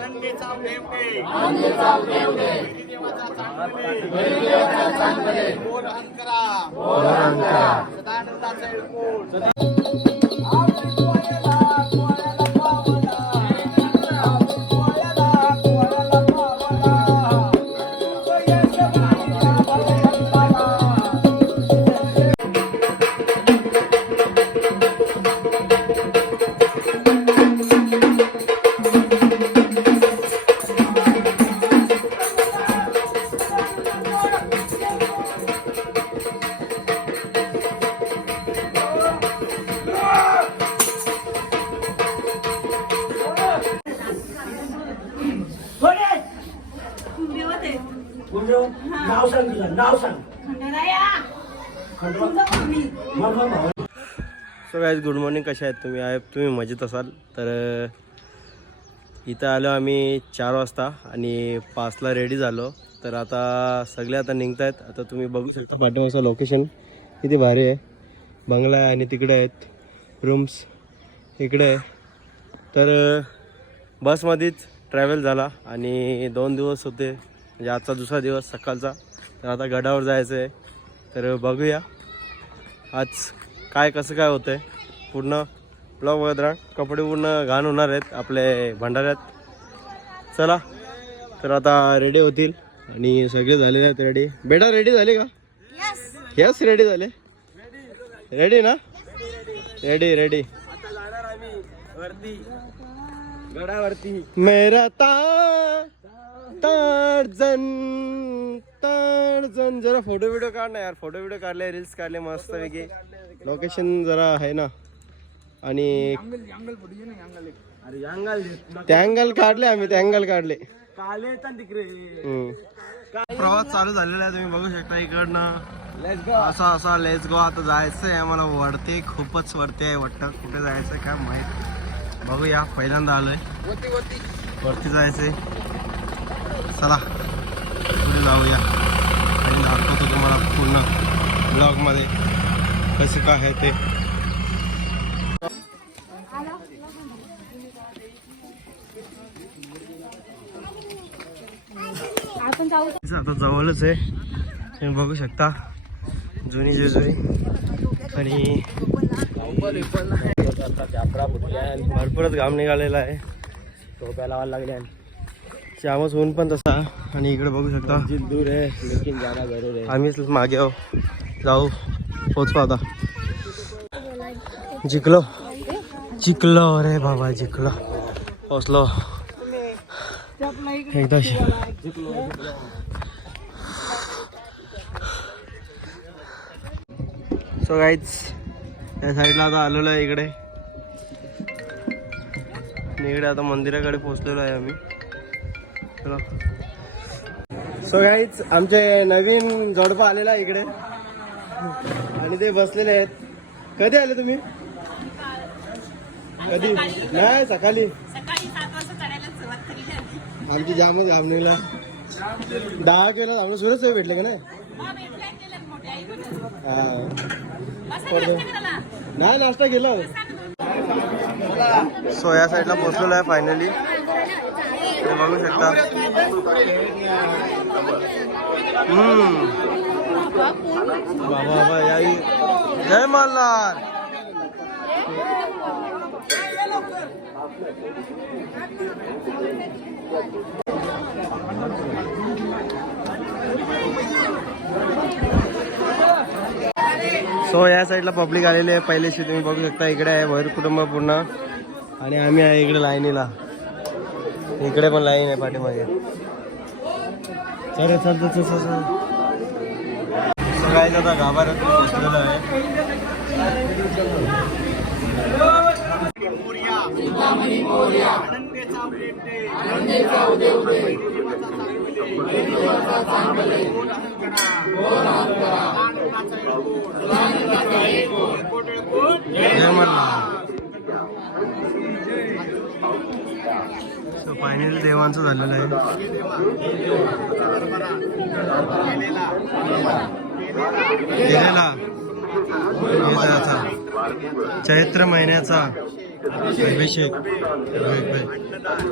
आनंदीचा देवते देवाचा चांगले बोल अंकरा सदानंदाचा येळकोट नाव सांग तुझं नाव सांग. So guys good morning. कशा आहेत तुम्ही मजेत असाल तर इथं आलो आम्ही 4 वाजता आणि 5ला रेडी झालो. तर आता सगळे आता निघत आहेत. आता तुम्ही बघू शकता पाठीमागचं लोकेशन किती भारी आहे. बंगला आहे आणि तिकडे आहेत रूम्स इकडे आहे. तर बसमध्येच ट्रॅव्हल झाला आणि 2 दिवस होते म्हणजे आजचा दुसरा दिवस सकाळचा. तर आता गडावर जायचं आहे. तर बघूया आज काय कसं काय होतं आहे. पूर्ण ब्लॉग बघत राहा. कपडे पूर्ण घाण होणार आहेत आपले भंडाऱ्यात. चला तर आता रेडी होतील आणि सगळे झालेले आहेत रेडी. बेटा रेडी झाले का? यस रेडी झाले. रेडी ना? Ready ready. गडावरती मेरा तर्जन जरा फोटो व्हिडिओ काढ ना यार. फोटो व्हिडिओ काढले रील्स काढले मस्त पैकी. लोकेशन जरा आहे ना. आणि ते अँगल काढले आम्ही. ते अँगल काढले. प्रवास चालू झालेला आहे तुम्ही बघू शकता इकडनं. असा लेट्स गो. आता जायचं आहे आम्हाला. वरती खूपच वरती आहे वाटतं. कुठे जायचं काय माहित. बघूया पहिल्यांदा आलोय. वरती जायचंय. चला पुढे जाऊया आणि दाखवतो तुम्हाला पूर्ण ब्लॉगमध्ये कसं काय आहे ते. आता जवळच आहे तुम्ही बघू शकता. जुनी जेजुरी आणि भरपूरच घाम निघालेला आहे. टोप्या लावायला लागल्या. श्यामच ऊन पण तसा. आणि इकडे बघू शकता दूर आहे लेकिन जाना जरूर आहे. आम्हीच मागे जाऊ पोचतो आता. जिंकलो अरे बाबा जिंकलो. पोचलो एकदा. सो गाईज या साईडला आता आलेलो आहे इकडे. इकडे आता मंदिराकडे पोहोचलेलो आहे आम्ही. चला. सो गाईज आमचे नवीन जोडपं आलेला आहे इकडे आणि ते बसलेले आहेत. कधी आले तुम्ही? कधी नाही सकाळी. आमची जामच घामणीला 10 केला. आम्हाला सुरच भेटले का नाही? नाही नाश्ता केला. सो या साईडला पोहोचलेलो आहे फायनली. बघू शकता. बाबा याई जय मल्हार. सो या साईडला पब्लिक आलेली आहे पहिल्याशी तुम्ही बघू शकता. इकडे आहे भैर कुटुंब पूर्ण आणि आम्ही आहे इकडे लाईनीला. इकडे पण लाईन आहे पाठीमागे. चल चल चल चल. सगळ्यांना आता गाभाऱ्यात पोचलेलं आहे. फायनली देवांचं झालेलं आहे. चैत्र महिन्याचा अभिषेक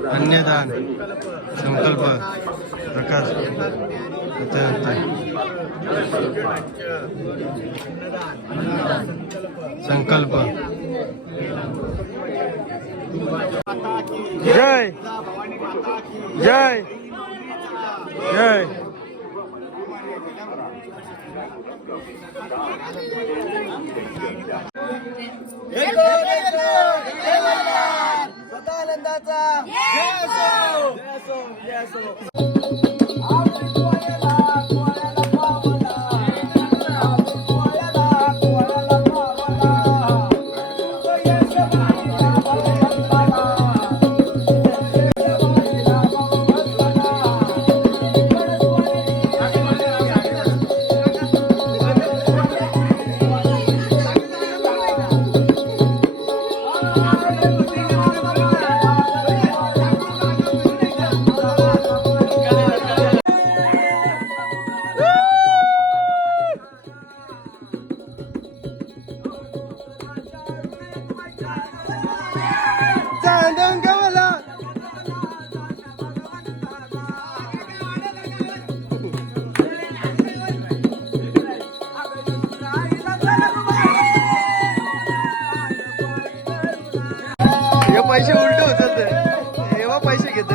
अन्नदान संकल्प प्रकाश संकल्प जय जय जय सदानंदाचा जय असो जय असो पैसे उलट होतात तेव्हा पैसे घेत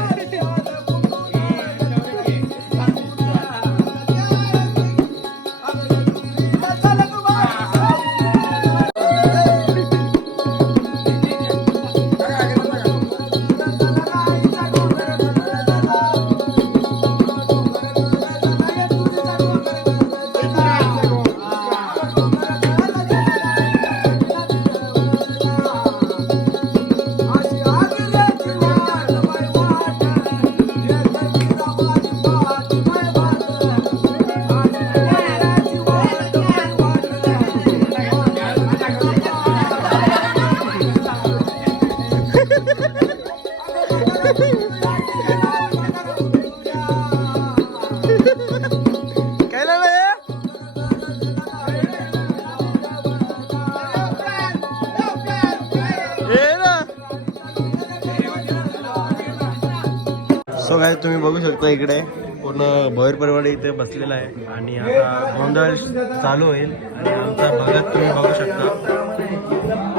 सो गाइस तुम्ही बघू शकता इकडे पूर्ण भैर परिवार इथे बसलेला आहे आणि आता गोंधळ चालू होईल आणि आमचा भागात तुम्ही बघू शकता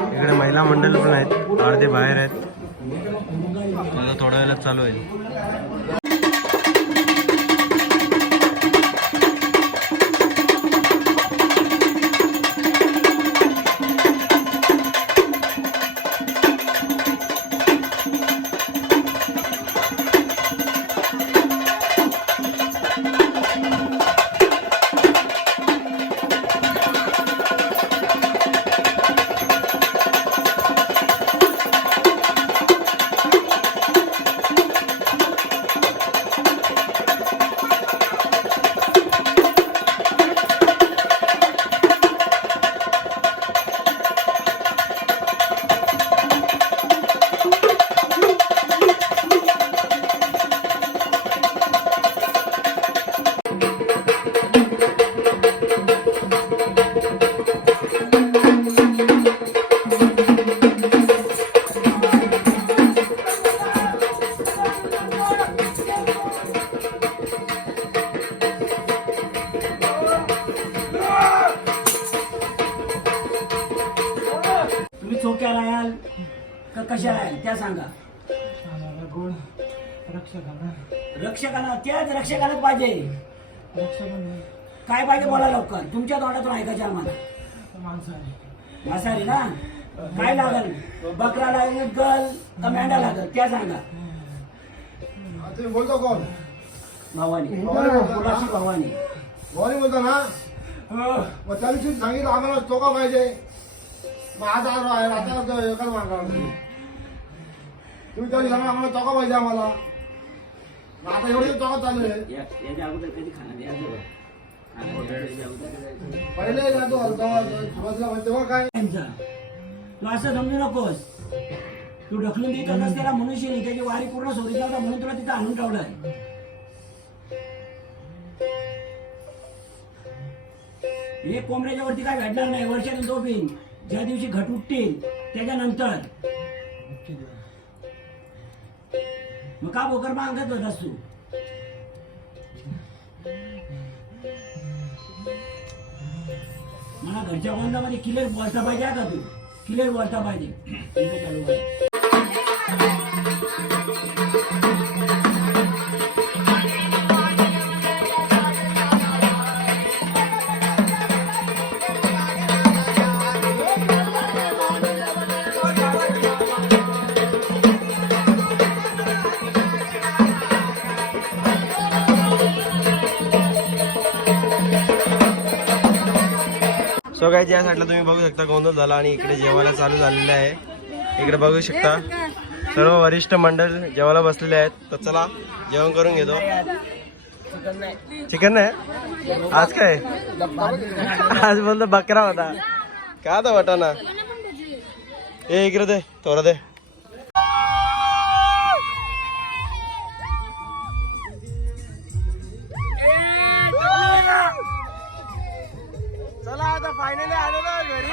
इकडे महिला मंडळ पण आहेत अर्धे बाहेर आहेत आता थोड्या वेळात चालू होईल चोक्या राहाल का कशा राहाल त्या सांगा रक्षकाला त्याच रक्षकालाच पाहिजे काय पाहिजे बोला लवकर तुमच्या तोंडातून ऐकायचं आम्हाला मांसाहारी ना काय लागल बकरा लागेल गल का मेंढा लागल त्या सांगा तुम्ही बोलतो कोण भवानी फुलाची भवानी भवानी बोलतो ना मग त्या दिवशी सांगितलं आम्हाला चोका पाहिजे मग आज आता एकाच मागणार तुम्ही त्या दिवशी आम्हाला चोका पाहिजे आम्हाला आता एवढे चोका चालू आहे याच्या अगोदर कधी खाणार पहिले जातो तेव्हा काय तू असं समजू नकोस तू ढकलून देत होतास त्याला मनुष्य नाही त्याची वारी पूर्ण सोडीत नव्हता म्हणून तुला तिथं आणून ठेवलंय हे कोंबड्याच्या वरती काय घडणार नाही वर्षातून तो पिन ज्या दिवशी घट उठतील त्याच्यानंतर मग का बोकर मागत होतास तू? मला घरच्या बंदामध्ये क्लिअर बोलता पाहिजे का तू? क्लिअर बोलता पाहिजे. इथे चालू कर. सो गाईज या साईडला तुम्ही बघू शकता गोंधळ झाला आणि इकडे जेवायला चालू झालेलं आहे. इकडे बघू शकता सर्व वरिष्ठ मंडळ जेवायला बसलेले आहेत. तर चला जेवण करून घेतो. चिकन नाही आज काय? आज बोलतो बकरा होता. काय होता वाटाणा? ए इकडे दे थोडा दे. चला आता फायनली आलेलो घरी.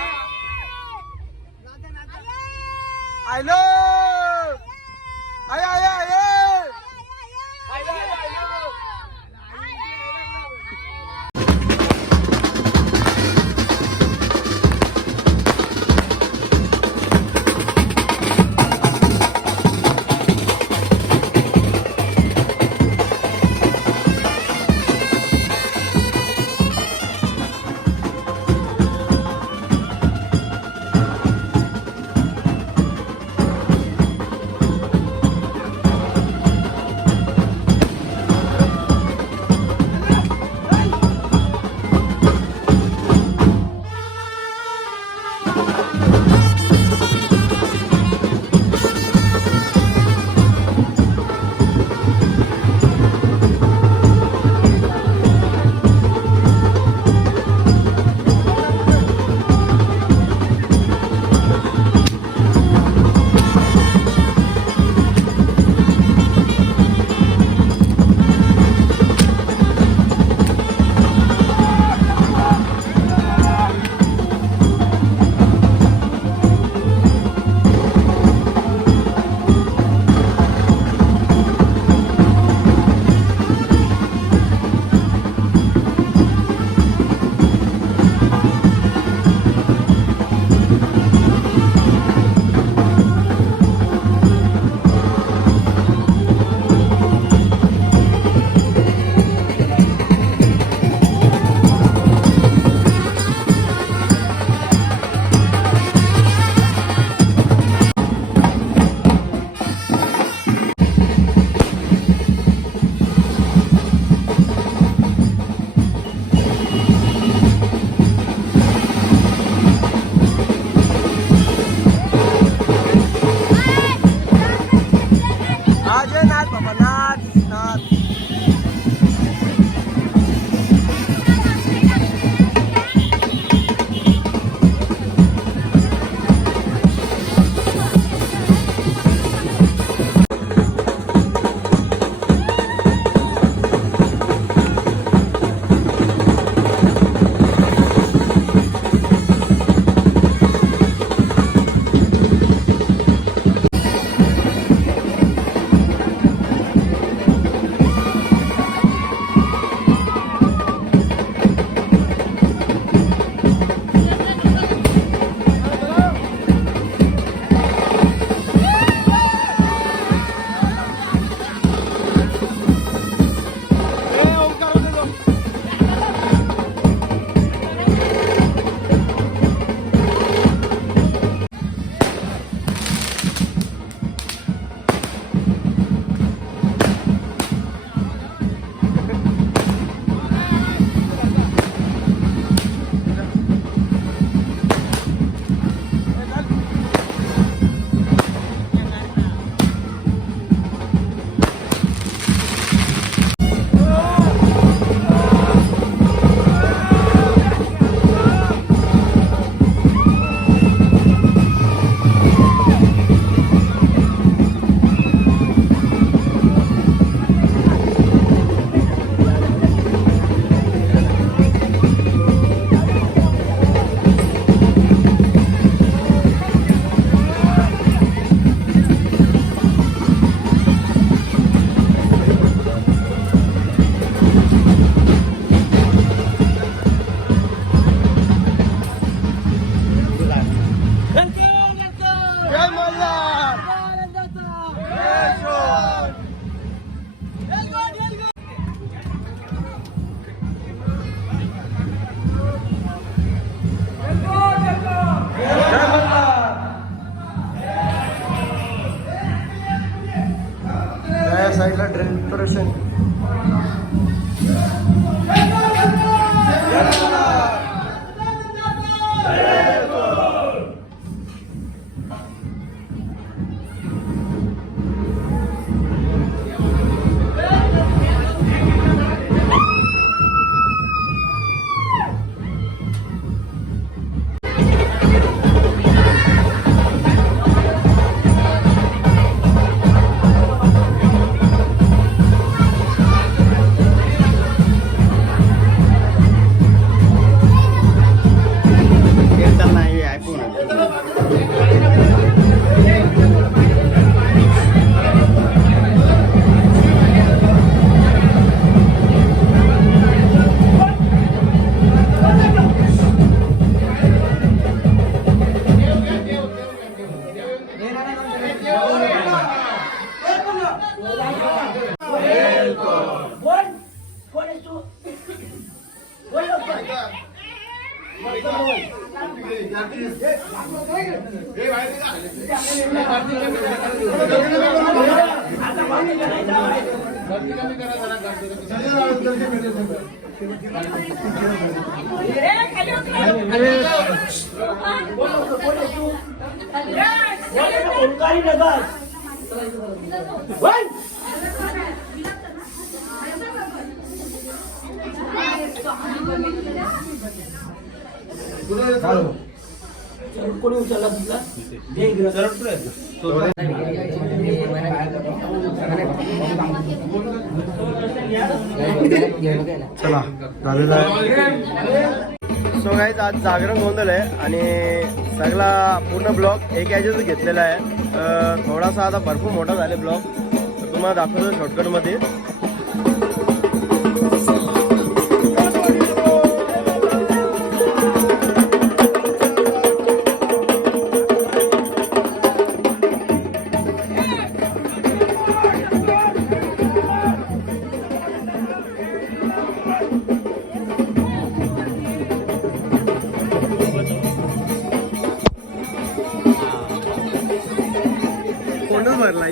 आलो आय आय आय त्या साईडला डेकोरेशन. कोण आहेस तू? बोल लवकर. लवकर बोल. आता पाणी करायचं आहे. बोल लवकर. कोण आहेस तू? ओंकारी नगर. बोल. कोणी उचलला तुझा? चला झालेलं आहे. सो गाईज आज जागरण गोंधळ आहे आणि सगळा पूर्ण ब्लॉग एक याच्याच घेतलेला आहे. थोडासा आता भरपूर मोठा झाले ब्लॉग, तर तुम्हाला दाखवतो शॉर्टकटमध्ये. कोणच भरला